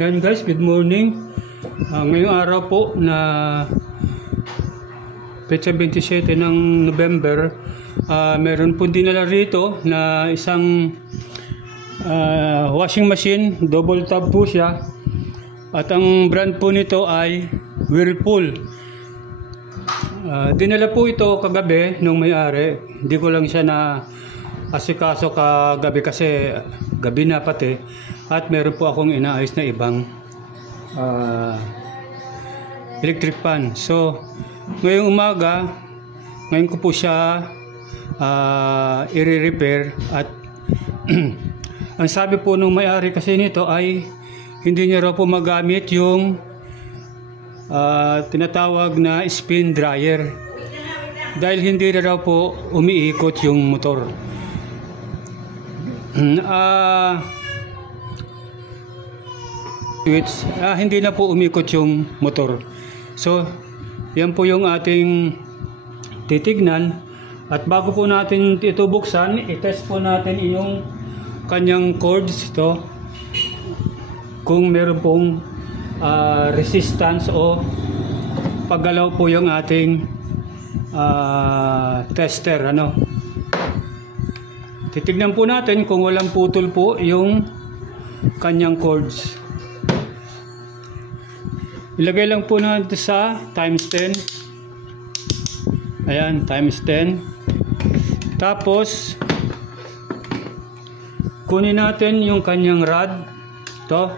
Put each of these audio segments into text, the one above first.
Yan guys, good morning. Ngayong araw po na petsa 27 ng November, meron po dinala rito na isang washing machine, double tab po siya. At ang brand po nito ay Whirlpool. Dinala po ito kagabi nung may-ari. Hindi ko lang siya na asikaso kagabi kasi gabi na pati. At meron po akong inaayos na ibang electric fan. So, ngayong umaga, ngayon ko po siya i-repair. At ang sabi po nung may-ari kasi nito ay hindi niya raw po magamit yung tinatawag na spin dryer dahil hindi raw po umiikot yung motor. Hindi na po umikot yung motor. So, yan po yung ating titignan. At bago po natin ito buksan, i-test po natin yung kanyang cords ito. Kung meron pong resistance o paggalaw po yung ating tester. Titignan po natin kung walang putol po yung kanyang cords. Ilagay lang po natin sa times 10. Ayan, times 10. Tapos kunin natin yung kanyang rod. Ito.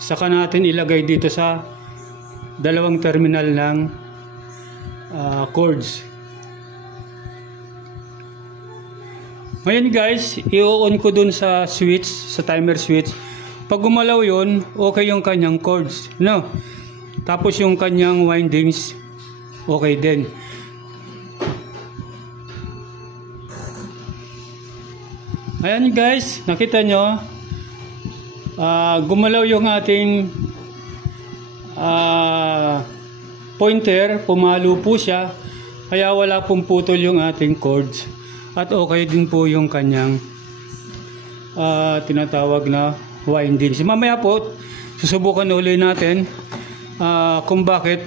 Saka natin ilagay dito sa dalawang terminal ng cords. Ngayon guys, i-on ko dun sa switch, sa timer switch. Pag gumalaw yun, okay yung kanyang cords, no? Tapos yung kanyang windings, okay din. Ayan guys, nakita nyo, gumalaw yung ating pointer, pumalo po siya, kaya wala pong putol yung ating cords. At okay din po yung kanyang tinatawag na windings. Mamaya po, susubukan ulit natin kung bakit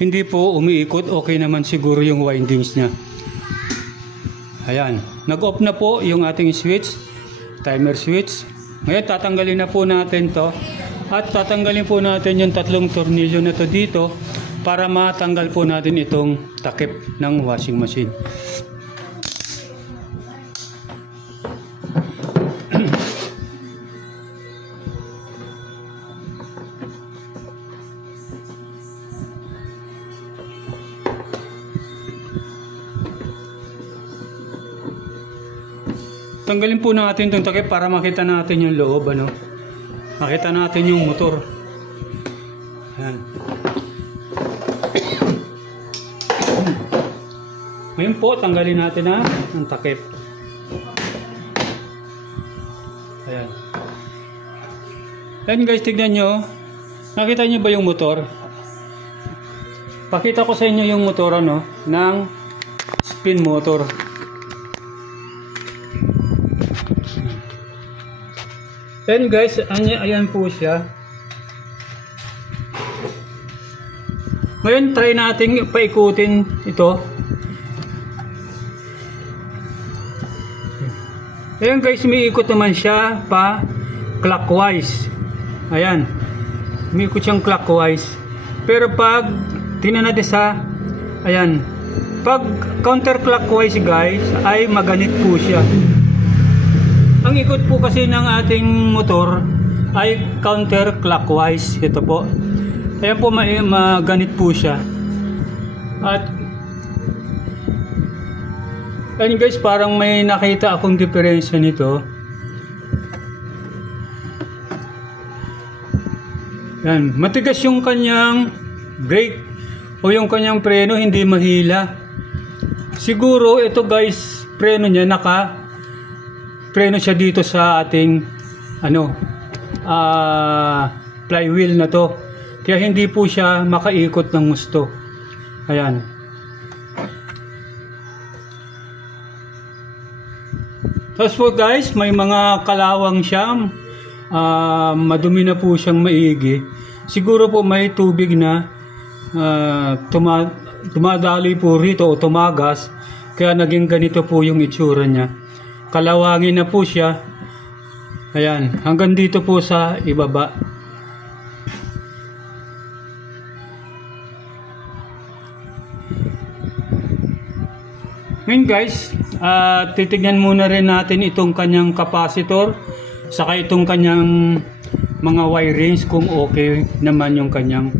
hindi po umiikot. Okay naman siguro yung windings niya. Ayan, nag-off na po yung ating switch, timer switch. Ngayon tatanggalin na po natin to. At tatanggalin po natin yung tatlong tornilyo na to dito para matanggal po natin itong takip ng washing machine. Tanggalin po natin itong takip para makita natin yung loob, makita natin yung motor. Ayan. Ngayon po, tanggalin natin ang takip. Ayan. Ayan guys, tignan nyo. Nakita nyo ba yung motor? Pakita ko sa inyo yung motor ng spin motor. Ayan guys, ayan po siya. Ngayon try natin paikutin ito. Ayan guys, umiikot naman siya pa clockwise. Ayan, umiikot siyang clockwise. Pero pag tingnan natin ayan, pag counterclockwise guys ay maganit po siya. Ang ikot po kasi ng ating motor ay counterclockwise. Ito po. Ayan po, maganit po siya. At ayan guys, parang may nakita akong diferensya nito. Ayan, matigas yung kanyang brake o yung kanyang preno, hindi mahila. Siguro ito guys, preno niya preno siya dito sa ating flywheel na to, kaya hindi po siya makaikot ng gusto. Ayan. Tapos po guys, may mga kalawang siya madumi na po siyang maigi. Siguro po may tubig na tumadaloy po rito o tumagas, kaya naging ganito po yung itsura niya. Kalawangin na po siya. Ayan, hanggang dito po sa ibaba. Ngayon guys, titignan muna rin natin itong kanyang capacitor, saka itong kanyang mga wirings kung okay naman yung kanyang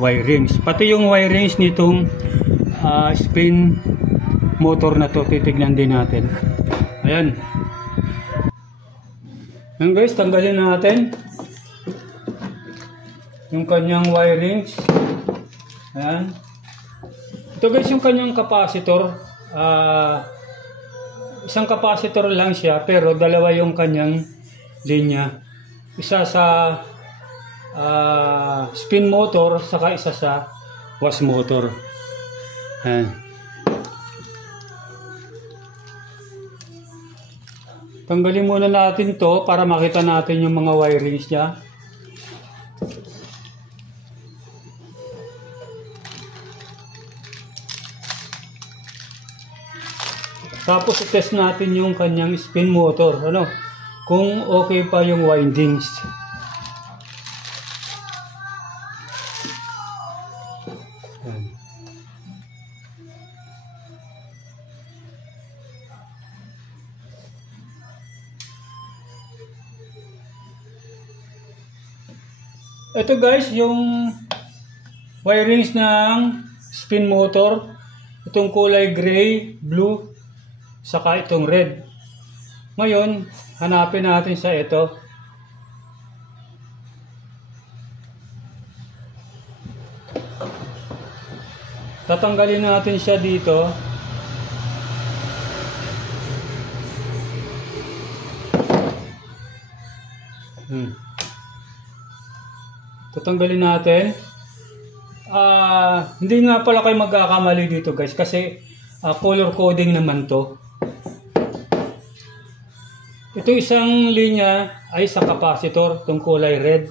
wirings. Pati yung wirings nitong spin motor na to, titignan din natin. Ayan. Ngayon guys, tanggalin natin yung kanyang wirings. Ayan. Ito guys yung kanyang capacitor. Isang capacitor lang siya, pero dalawa yung kanyang linya. Isa sa spin motor, saka isa sa was motor. Ayan. Tanggalin muna natin to para makita natin yung mga wirings niya. Tapos i-test natin yung kanyang spin motor, kung okay pa yung windings. Ito guys, yung wirings ng spin motor, itong kulay gray, blue, saka itong red. Ngayon, hanapin natin sa ito. Tatanggalin natin siya dito. Tatanggalin natin. Hindi nga pala kayo magkakamali dito guys, kasi color coding naman to. Ito isang linya ay sa capacitor, itong kulay red.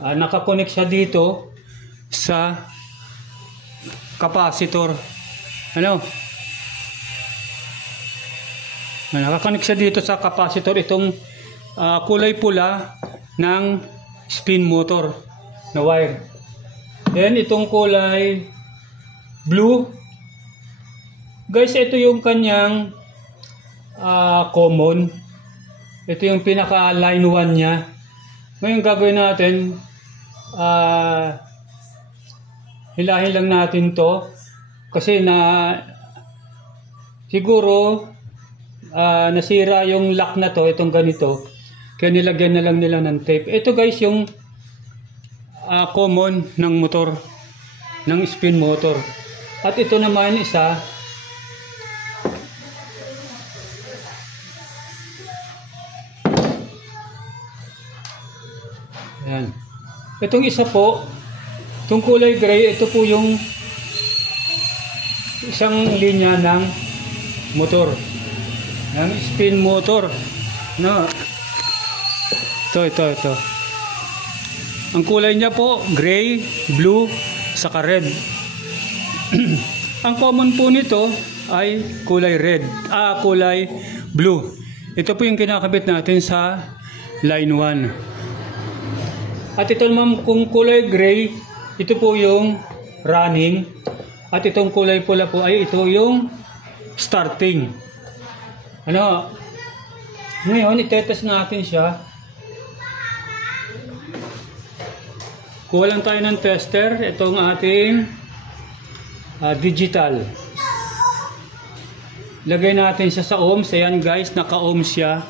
Nakakonect siya dito sa capacitor. Nakakonect siya dito sa capacitor, itong kulay pula ng spin motor na wire. Then itong kulay blue. Guys, ito yung kanyang common. Ito yung pinaka line 1 niya. Ngayon gagawin natin, hilahin lang natin to kasi siguro nasira yung lock na to, itong ganito, kaya nilagyan na lang nila ng tape. Ito guys yung common ng motor, ng spin motor. At ito naman isa, ayan. Itong isa po, itong kulay gray, ito po yung isang linya ng motor, ng spin motor. Ito. Ang kulay niya po, gray, blue, saka red. Ang common po nito ay kulay red, kulay blue. Ito po yung kinakabit natin sa line 1. At ito naman kung kulay gray, ito po yung running. At itong kulay pula po ay ito yung starting. Ngayon, itetest natin siya. Kuha lang tayo ng tester. Itong ating digital. Lagay natin siya sa ohms. Ayan guys, naka-ohms siya.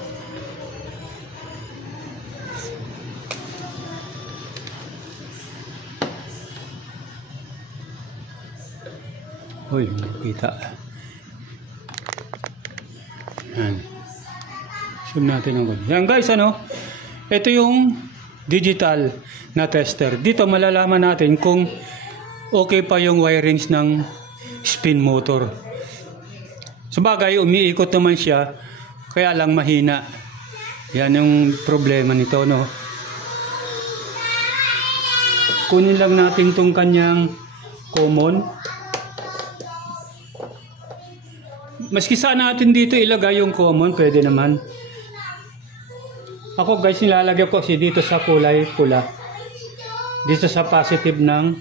Uy, nakita. Yan. Zoom natin ang ganyan. Yan guys, ito yung digital na tester. Dito malalaman natin kung okay pa yung wirings ng spin motor. Sabagay, umiikot naman siya, kaya lang mahina. Yan yung problema nito, no? Kunin lang natin tong kanyang common. Maski saan natin dito ilagay yung common, pwede naman. Ako guys, nilalagay ko kasi dito sa kulay pula. Dito sa positive ng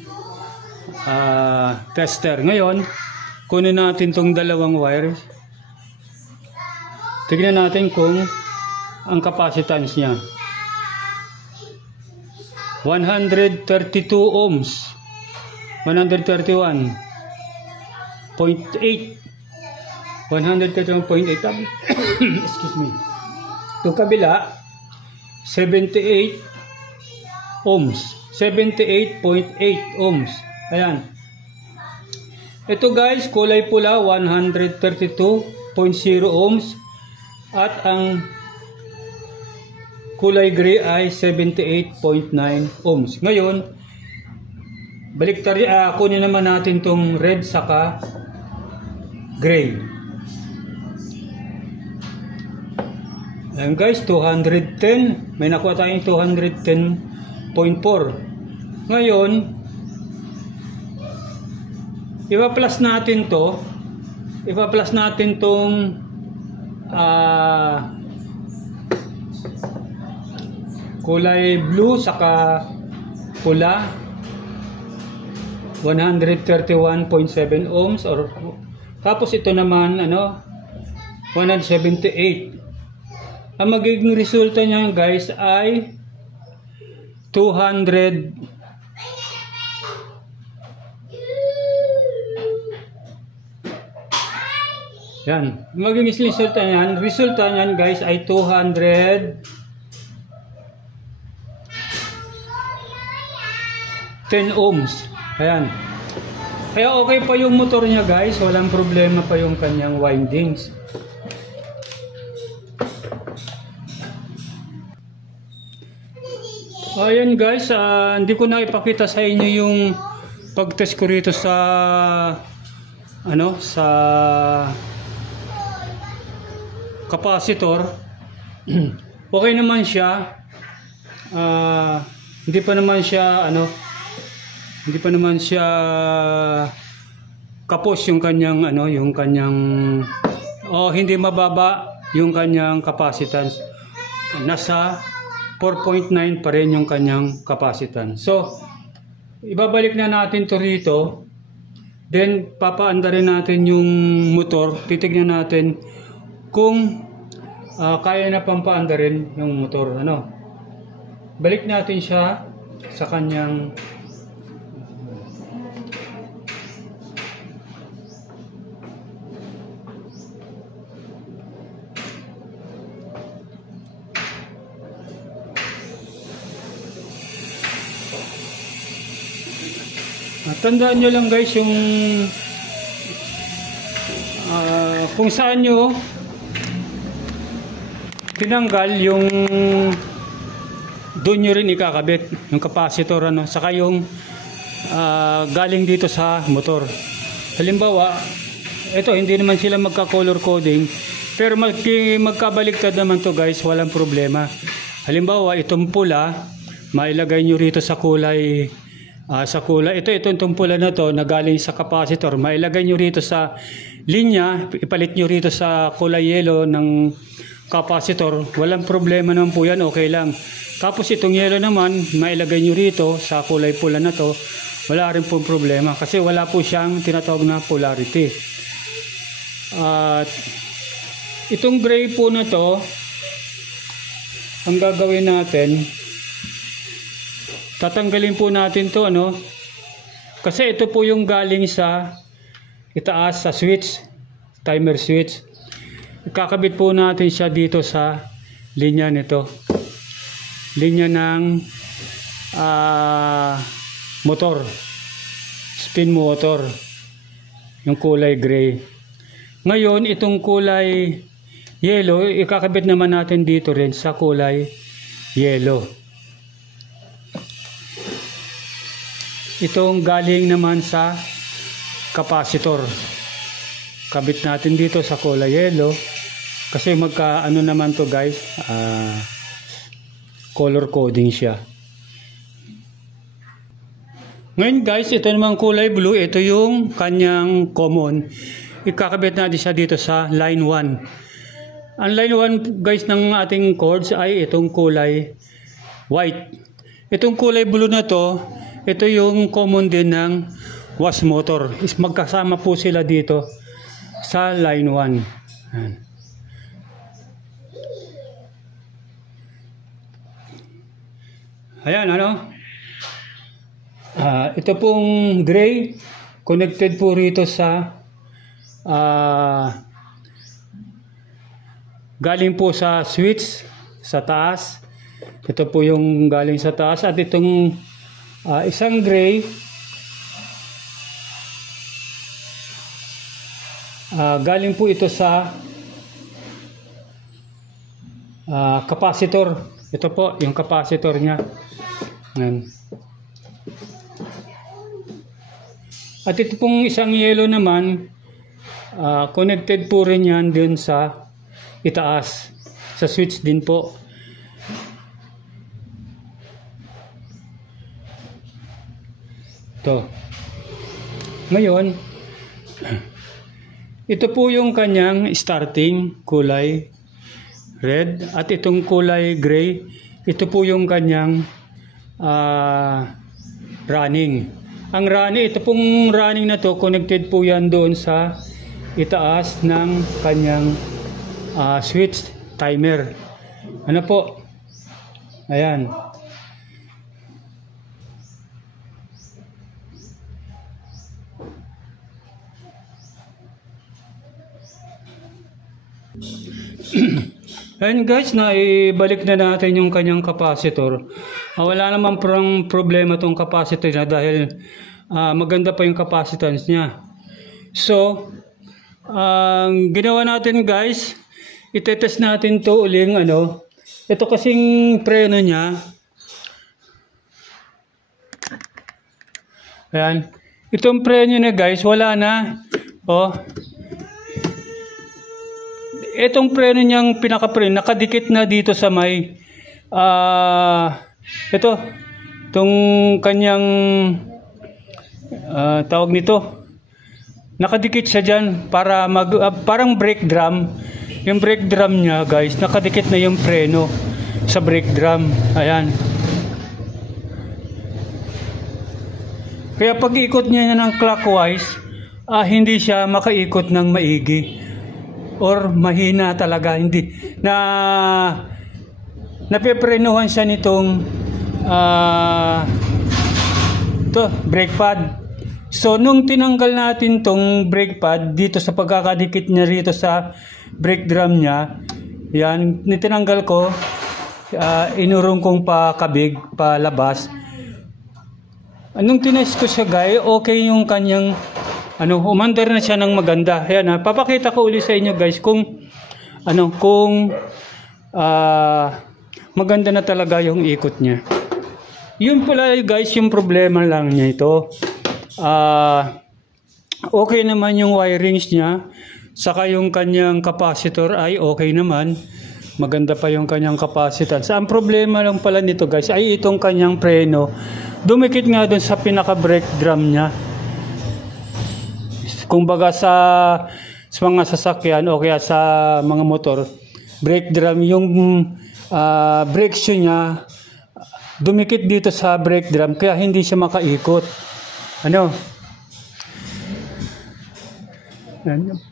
tester. Ngayon, kunin natin tong dalawang wire. Tignan natin kung ang capacitance niya. 132 ohms. 131.8. 131.8. Excuse me. Itong kabila, 78 ohms. 78.8 ohms. Ayan. Ito guys, kulay pula, 132.0 ohms. At ang kulay gray ay 78.9 ohms. Ngayon, kunin naman natin tong red saka gray. Ayan guys, 210. May nakuha tayong 210.4. Ngayon, ipa-plus natin to. Ipa-plus natin tong kulay blue saka pula, 131.7 ohms, or tapos ito naman 178. Ang magiging resulta niya guys ay 200. Yan. Magiging resulta niyan guys ay 210 ohms. Ayan. Kaya okay pa yung motor niya guys, walang problema pa yung kanyang windings. Ayan guys, hindi ko na ipakita sa inyo yung pag-test ko rito sa sa capacitor. Okay naman siya. Hindi pa naman siya kapos yung kanyang hindi mababa yung kanyang capacitance. Nasa 4.9 pa rin yung kanyang capacitance. So, ibabalik na natin to rito. Then, papaandarin natin yung motor. Titignan natin kung kaya na pampaandarin yung motor. Balik natin siya sa kanyang tandaan nyo lang guys yung kung saan nyo tinanggal yung doon nyo rin ikakabit yung capacitor saka yung galing dito sa motor. Halimbawa ito hindi naman sila magka-color coding, pero magkabaliktad naman to guys, walang problema. Halimbawa itong pula mailagay nyo rito sa kulay itong pula na to na galing sa capacitor, mailagay nyo rito sa linya, ipalit nyo rito sa kulay yellow ng capacitor, walang problema naman po yan, okay lang. Tapos itong yellow naman mailagay nyo rito sa kulay pula na to, wala rin po problema kasi wala po siyang tinatawag na polarity. At itong gray po na to, ang gagawin natin, tatanggalin po natin to kasi ito po yung galing sa itaas sa switch, timer switch. Ikakabit po natin siya dito sa linya nito, linya ng motor, spin motor, yung kulay gray. Ngayon itong kulay yellow ikakabit naman natin dito rin sa kulay yellow. Itong galing naman sa capacitor, kabit natin dito sa kulay yellow. Kasi magka ano naman to guys, color coding siya. Ngayon guys, ito naman kulay blue, ito yung kanyang common. Ikakabit natin siya dito sa line 1. Ang line 1 guys ng ating cords ay itong kulay white. Itong kulay blue na to, ito yung common din ng wash motor. Magkasama po sila dito sa line 1. Ayan, ano? Ito pong gray, connected po rito sa galing po sa switch sa taas. Ito po yung galing sa taas. At itong isang gray, galing po ito sa capacitor. Ito po yung capacitor niya. Ayan. At ito pong isang yellow naman, connected po rin yan dun sa itaas. Sa switch din po. Ito. Ngayon, ito po yung kanyang starting kulay red. At itong kulay gray, ito po yung kanyang running. Ang running, ito pong running na to, connected po yan doon sa itaas ng kanyang switch timer. Ano po? Ayan. Ayan guys, naibalik na natin yung kanyang capacitor. Wala naman parang problema tong capacitor na dahil maganda pa yung capacitance niya. So, ang ginawa natin guys, itetest natin to uling ano. Ito kasing preno niya. Ayan. Itong preno na guys, wala na. Oh. Itong preno niyang pinaka-preno, nakadikit na dito sa may itong kanyang tawag nito. Nakadikit siya dyan para parang brake drum. Yung brake drum niya guys, nakadikit na yung preno sa brake drum. Ayan. Kaya pag ikot niya ng clockwise, hindi siya makaikot ng maigi. Or mahina talaga, hindi napeprenuhan siya nitong brake pad. So nung tinanggal natin tong brake pad dito sa pagkakadikit niya rito sa brake drum niya, yan, nitinanggal ko, inurong kong pakabig, palabas. Anong tinest ko siya guys, okay yung kanyang umandar na siya ng maganda. Ayan, papakita ko ulit sa inyo guys kung maganda na talaga yung ikot niya. Yun pala guys, yung problema lang niya ito. Okay naman yung wirings niya, saka yung kanyang capacitor ay okay naman. Maganda pa yung kanyang capacitance. Ang problema lang pala nito guys ay itong kanyang preno. Dumikit nga dun sa pinaka brake drum niya. Kumbaga sa mga sasakyan o kaya sa mga motor, brake drum, yung brake shoe niya dumikit dito sa brake drum kaya hindi siya makaikot.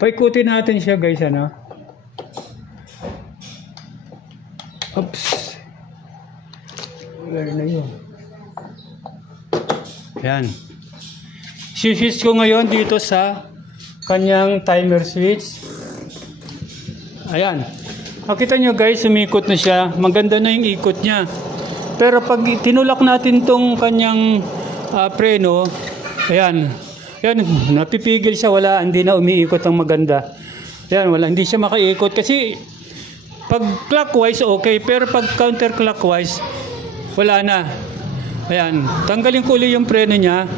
Paikutin natin siya guys, Oops. Wala na yun. Yan. Switch ko ngayon dito sa kanyang timer switch. Ayan. Nakita nyo guys, umikot na siya. Maganda na yung ikot niya. Pero pag tinulak natin tong kanyang preno, ayan. Ayan, napipigil siya, wala, hindi na umiikot ang maganda. Ayan, wala, hindi siya makaikot. Kasi pag clockwise okay, pero pag counterclockwise, wala na. Ayan, tanggalin ko ulit yung preno niya.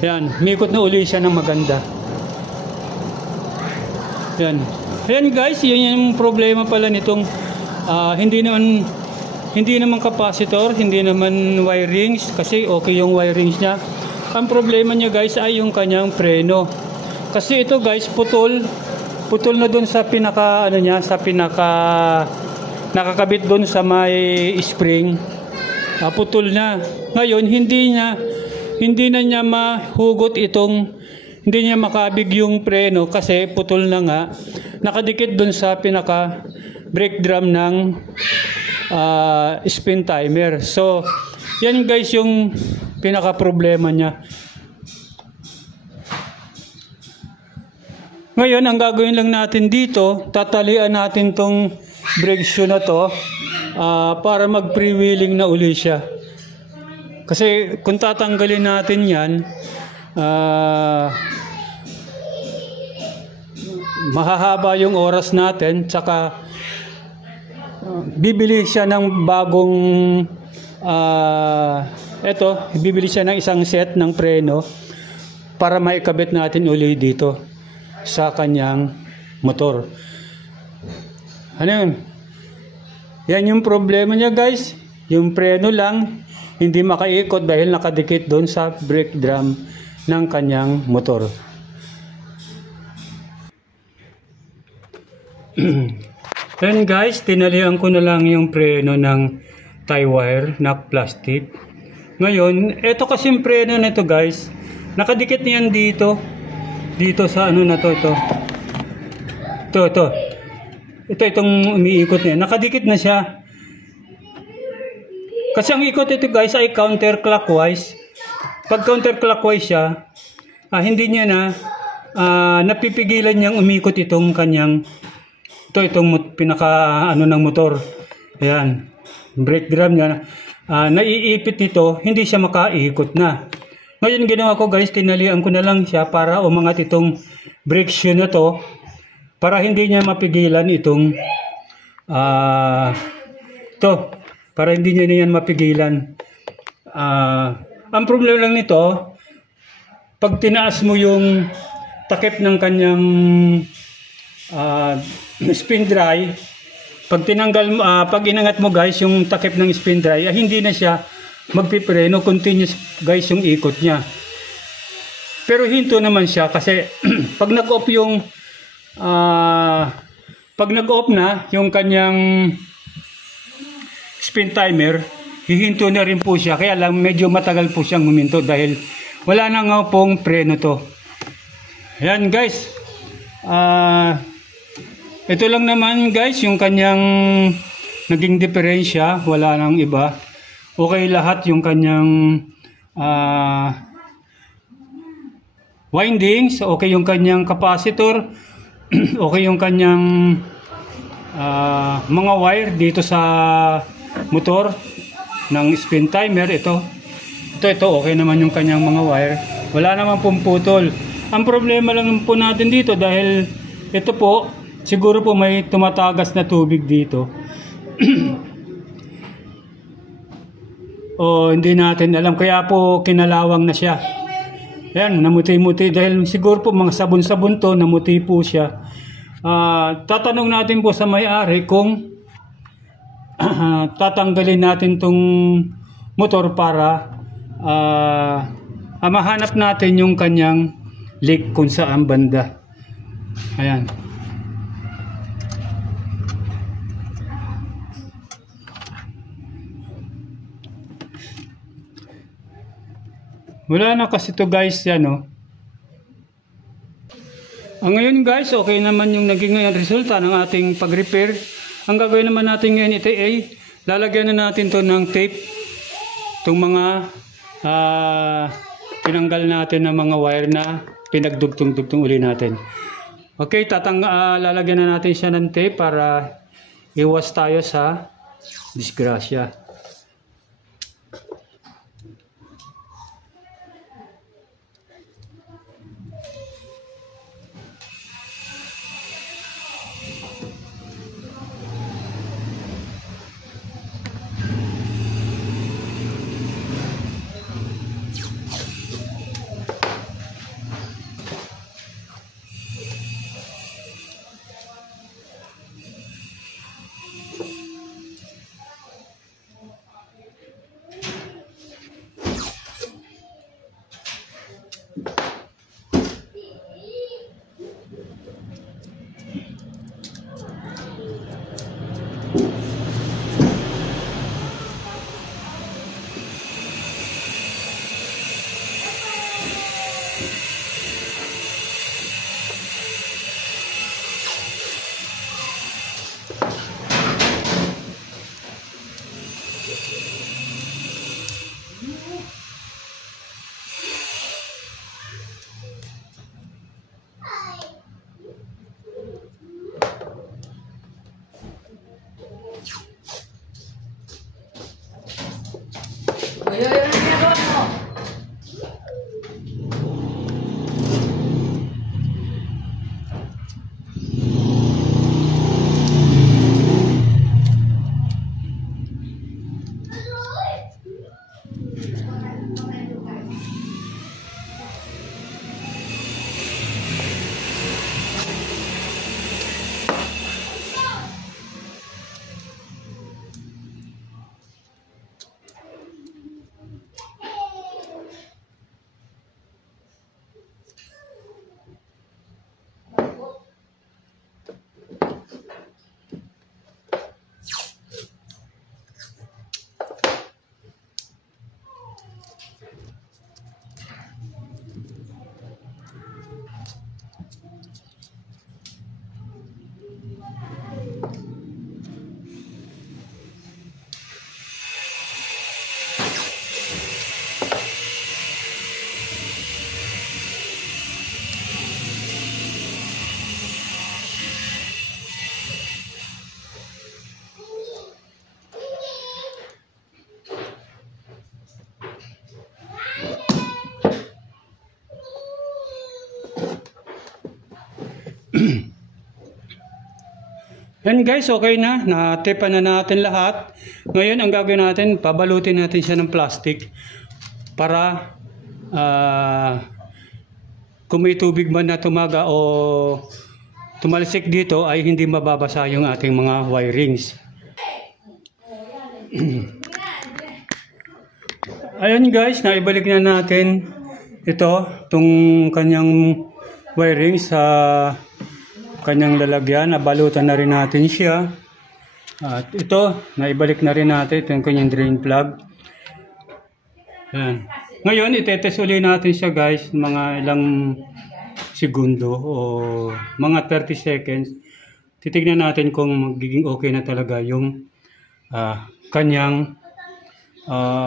Ayan, umikot na uli siya ng maganda. Yan. Ayan guys, yun yung problema pala nitong hindi naman capacitor, hindi naman wirings kasi okay yung wirings niya. Ang problema niya guys ay yung kanyang preno. Kasi ito guys, putol na doon sa pinaka sa pinaka nakakabit doon sa may spring. Putol na. Ngayon hindi na niya mahugot hindi niya makabig yung preno kasi putol na nga. Nakadikit doon sa pinaka brake drum ng spin timer. So, yan guys yung pinaka problema niya. Ngayon, ang gagawin lang natin dito, tatalian natin tong brake shoe na to para mag-freewheeling na uli siya. Kasi kung tatanggalin natin yan, mahahaba yung oras natin, tsaka bibili siya ng bagong bibili siya ng isang set ng preno para maikabit natin uli dito sa kanyang motor. Ano yun? Yan yung problema niya guys, yung preno lang hindi makaikot dahil nakadikit doon sa brake drum ng kanyang motor. Then guys, tinalian ko na lang yung preno ng tie wire na plastic. Ngayon, ito kasing preno na ito guys, nakadikit niyan dito sa ano na to, itong umiikot niya, nakadikit na siya. Kasi ang ikot ito guys ay counterclockwise. Pag counterclockwise siya, hindi niya napipigilan niyang umikot itong kanyang itong pinaka ng motor. Ayan, brake drum niya, naiipit nito, hindi siya makaikot na. Ngayon ginawa ko guys, tinalian ko na lang siya para umangat itong brake shoe na to, para hindi niya mapigilan itong para hindi niya yan mapigilan. Ang problema lang nito, pag tinaas mo yung takip ng kanyang spin dry, pag inangat mo guys yung takip ng spin dry, hindi na siya magpipreno, continuous guys yung ikot niya. Pero hinto naman siya kasi pag nag-off na yung kanyang spin timer, hihinto na rin po siya. Kaya lang medyo matagal po siyang huminto dahil wala na nga pong preno to. Ayan guys, ito lang naman guys yung kanyang naging diferensya, wala nang iba. Okay lahat yung kanyang windings, okay yung kanyang capacitor, okay yung kanyang mga wire dito sa motor ng spin timer. Ito okay naman yung kanyang mga wire, wala naman pong putol. Ang problema lang po natin dito dahil ito po siguro po may tumatagas na tubig dito. Hindi natin alam, kaya po kinalawang na siya. Ayan, namuti-muti dahil siguro po mga sabon-sabon to, namuti po siya. Tatanong natin po sa may-ari kung tatanggalin natin tong motor para mahanap natin yung kanyang leak kung saan banda. Ayan. Wala na kasi to guys, yan ngayon guys, okay naman yung naging resulta ng ating pag-repair. Ang gagawin naman natin ngayon ito ay lalagyan na natin to ng tape. Itong mga tinanggal natin ng mga wire na pinagdugtong-dugtong uli natin. Okay, lalagyan na natin siya ng tape para iwas tayo sa disgrasya. Yan guys, okay na. Natipan na natin lahat. Ngayon, ang gagawin natin, pabalutin natin siya ng plastic para kung may tubig man na tumaga o tumalsik dito ay hindi mababasa yung ating mga wirings. Ayan guys, naibalik na natin itong kanyang wiring sa kanyang lalagyan. Nabalutan na rin natin siya. At ito, naibalik na rin natin itong kanyang drain plug. Ayan. Ngayon, itetest ulit natin siya guys, mga ilang segundo o mga 30 seconds. Titignan natin kung magiging okay na talaga yung kanyang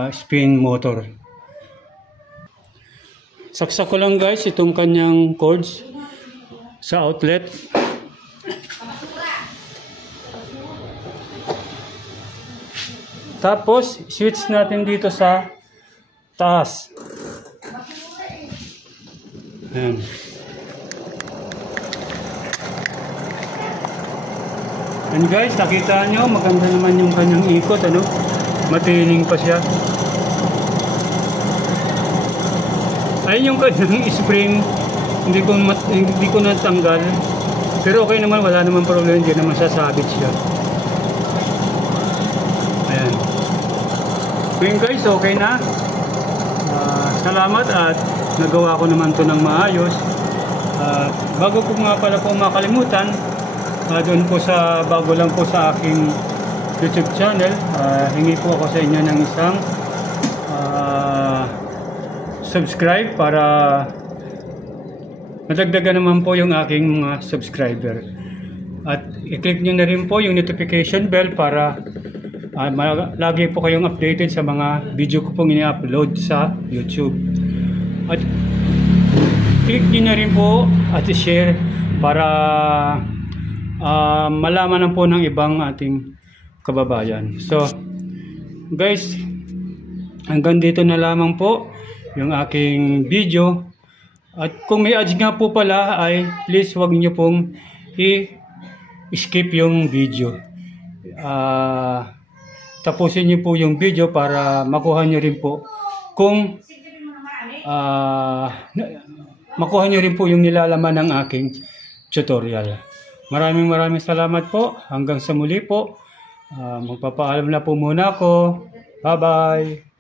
spin motor. Saksak ko lang guys itong kanyang cords sa outlet. Tapos, switch natin dito sa taas. Ayan. And guys, nakita nyo, maganda naman yung kanyang ikot, ano? Matining pa siya. Ayun yung kanyang spring, hindi ko natanggal. Pero okay naman, wala naman problema, hindi naman sasabit siya. Ayan. Ngayon guys, okay na. Salamat at nagawa ko naman to ng maayos. Bago po nga pala po makalimutan, doon po sa bago lang po sa aking YouTube channel, hingi po ako sa inyo ng isang subscribe para madagdagan naman po yung aking mga subscriber. At i-click nyo na rin po yung notification bell para lagi po kayong updated sa mga video ko pong ini-upload sa YouTube. At click nyo na rin po at i-share para malaman na po ng ibang ating kababayan. So guys, hanggang dito na lamang po yung aking video. At kung may ads nga po pala ay please wag niyo pong i-skip yung video. Tapusin niyo po yung video para makuha niyo rin po kung makuha niyo rin po yung nilalaman ng aking tutorial. Maraming salamat po. Hanggang sa muli po. Magpapaalam na po muna ako. Bye-bye.